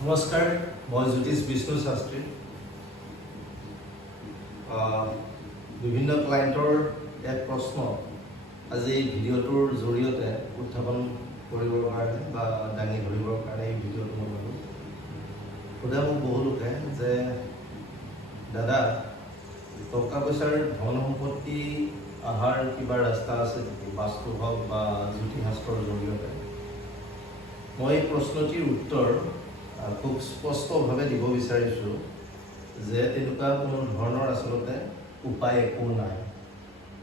নমস্কাৰ, মই জ্যোতিষ বিষ্ণু শাস্ত্ৰী। বিভিন্ন ক্লায়েণ্টৰ এক প্ৰশ্ন আজি এই ভিডিঅ'টোৰ জৰিয়তে উত্থাপন কৰিবৰ কাৰণে বা দাঙি ধৰিবৰ কাৰণে এই ভিডিঅ'টো মই ভাবোঁ। সোধে মোক বহু লোকে যে দাদা, টকা পইচাৰ ধন সম্পত্তি অহাৰ কিবা ৰাস্তা আছে নেকি, বাস্তু হওক বা জ্যোতিষশাস্ত্ৰৰ জৰিয়তে? মই এই প্ৰশ্নটিৰ উত্তৰ খুব স্পষ্টভাৱে দিব বিচাৰিছোঁ যে তেনেকুৱা কোনো ধৰণৰ আচলতে উপায় একো নাই।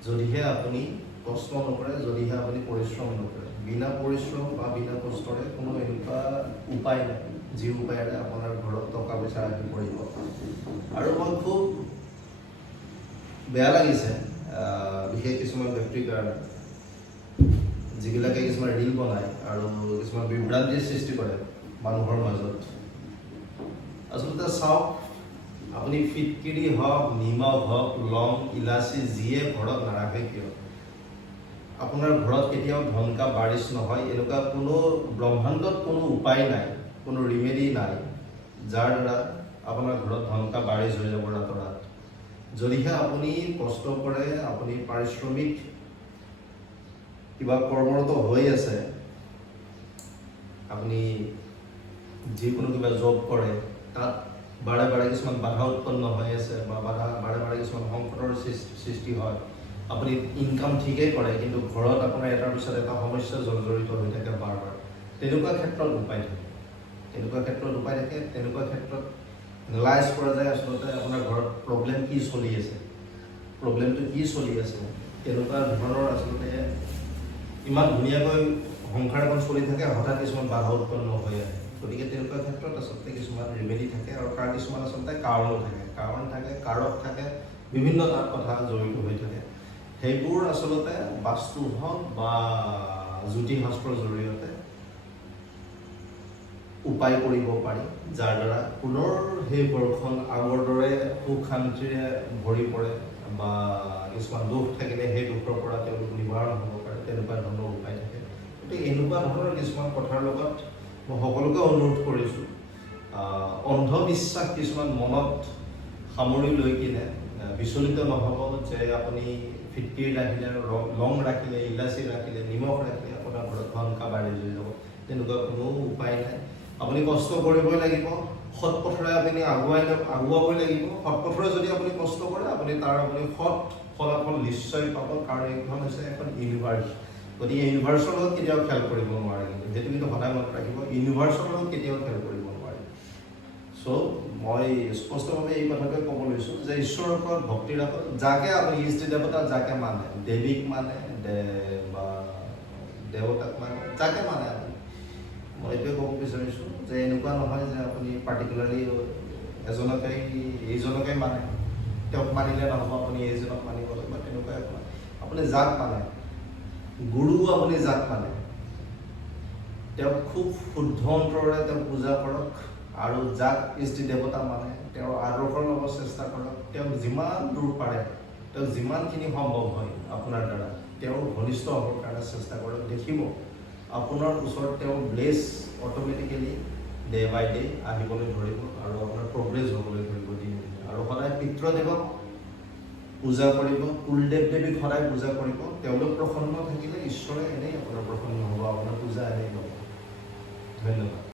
যদিহে আপুনি কষ্ট নকৰে, যদিহে আপুনি পৰিশ্ৰম নকৰে, বিনা পৰিশ্ৰম বা বিনা কষ্টৰে কোনো এনেকুৱা উপায় নাই যি উপায়েৰে আপোনাৰ ঘৰত টকা পইচা আহি পৰিব। আৰু মই খুব বেয়া লাগিছে বিশেষ কিছুমান ব্যক্তিৰ কাৰণে যিবিলাকে কিছুমান ৰীল বনায় আৰু কিছুমান বিভ্ৰান্তিৰ সৃষ্টি কৰে মানুহৰ মাজত। আচলতে চাওক, আপুনি ফিটকিৰি হওক, নিমখ হওক, লং, ইলাচি যিয়ে ঘৰত নাৰাখে কিয়, আপোনাৰ ঘৰত কেতিয়াও ধনকা বাৰিচ নহয়। এনেকুৱা কোনো ব্ৰহ্মাণ্ডত কোনো উপায় নাই, কোনো ৰিমেডি নাই যাৰ দ্বাৰা আপোনাৰ ঘৰত ধনকা বাৰিচ হৈ যাব ৰাতৰাত। যদিহে আপুনি কষ্ট কৰে, আপুনি পাৰিশ্ৰমিক কিবা কৰ্মৰত হৈ আছে, আপুনি যিকোনো কিবা জব কৰে, তাত বাৰে বাৰে কিছুমান বাধা উৎপন্ন হৈ আছে বা বাৰে বাৰে কিছুমান সংকটৰ সৃষ্টি হয়। আপুনি ইনকাম ঠিকেই কৰে কিন্তু ঘৰত আপোনাৰ এটাৰ পিছত এটা সমস্যা জৰ্জৰিত হৈ থাকে বাৰ বাৰ। তেনেকুৱা ক্ষেত্ৰত উপায় থাকে, তেনেকুৱা ক্ষেত্ৰত এনালাইজ কৰা যায় আচলতে আপোনাৰ ঘৰত প্ৰব্লেম কি চলি আছে, প্ৰব্লেমটো কি চলি আছে। তেনেকুৱা ধৰণৰ আচলতে ইমান ধুনীয়াকৈ সংসাৰ এখন চলি থাকে, হঠাৎ কিছুমান বাধা উৎপন্ন হৈ আহে। গতিকে তেনেকুৱা ক্ষেত্ৰত আচলতে কিছুমান ৰিমেডি থাকে আৰু তাৰ কিছুমান আচলতে কাৰণো থাকে, কাৰক থাকে, বিভিন্ন তাত কথা জড়িত হৈ থাকে। সেইবোৰ আচলতে বাস্তু হওক বা জ্যোতিষশাস্ত্ৰৰ জৰিয়তে উপায় কৰিব পাৰি, যাৰ দ্বাৰা পুনৰ সেই ঘৰখন আগৰ দৰে সুখ শান্তিৰে ভৰি পৰে বা কিছুমান দোষ থাকিলে সেই দোষৰ পৰা তেওঁলোক নিবাৰণ হ'ব পাৰে। তেনেকুৱা ধৰণৰ উপায় থাকে। গতিকে এনেকুৱা ধৰণৰ কিছুমান কথাৰ লগত মই সকলোকে অনুৰোধ কৰিছোঁ, অন্ধবিশ্বাস কিছুমান মনত সামৰি লৈ কিনে বিচলিত নহ'ব যে আপুনি ফিটকিৰি ৰাখিলে, লং ৰাখিলে, ইলাচি ৰাখিলে, নিমখ ৰাখিলে আপোনাৰ ঘৰত ধনকা বাঢ়ি লৈ যাব। তেনেকুৱা কোনো উপায় নাই। আপুনি কষ্ট কৰিবই লাগিব, সৎ পথেৰে আপুনি আগুৱাবই লাগিব। সৎ পথেৰে যদি আপুনি কষ্ট কৰে, আপুনি সৎ ফলাফল নিশ্চয় পাব। কাৰণ এইখন হৈছে এখন ইউনিভাৰ্চ। গতিকে ইউনিভাৰ্চৰ লগত কেতিয়াও খেল কৰিব নোৱাৰে, সেইটো কিন্তু সদায় মনত ৰাখিব, ইউনিভাৰ্চৰ লগত কেতিয়াও খেল কৰিব নোৱাৰে। চ' মই স্পষ্টভাৱে এই কথাকে ক'ব লৈছোঁ যে ঈশ্বৰৰ ওপৰত ভক্তি ৰাখক। যাকে আপুনি ইষ্ট দেৱতা যাকে মানে, দেৱীক মানে বা দেৱতাক মানে, যাকে মানে আপুনি, মই এইটোৱে ক'ব বিচাৰিছোঁ যে এনেকুৱা নহয় যে আপুনি পাৰ্টিকুলাৰলি এইজনকে মানে, তেওঁক মানিলে নহ'ব, আপুনি এইজনক মানিব লাগিব, তেনেকুৱা একো নাই। আপুনি যাক মানে, গুৰু আপুনি যাক মানে, তেওঁক খুব শুদ্ধ অন্তৰেৰে তেওঁক পূজা কৰক আৰু যাক ইষ্ট দেৱতা মানে তেওঁৰ আদৰ্শৰ ল'ব চেষ্টা কৰক। তেওঁক যিমান দূৰ পাৰে, তেওঁক যিমানখিনি সম্ভৱ হয় আপোনাৰ দ্বাৰা তেওঁৰ ঘনিষ্ঠ হ'বৰ কাৰণে চেষ্টা কৰক। দেখিব আপোনাৰ ওচৰত তেওঁৰ ব্লেছ অট'মেটিকেলি ডে বাই ডে আহিবলৈ ধৰিব আৰু আপোনাৰ প্ৰগ্ৰেছ হ'বলৈ ধৰিব দিন দিনে। আৰু সদায় পিতৃদেৱক পূজা কৰিব, কুলদেৱ দেৱীক সদায় পূজা কৰিব। তেওঁলোক প্ৰসন্ন থাকিলে ঈশ্বৰে এনেই আপোনাৰ প্ৰসন্ন হ'ব, আপোনাৰ পূজা এনেই ল'ব। ধন্যবাদ।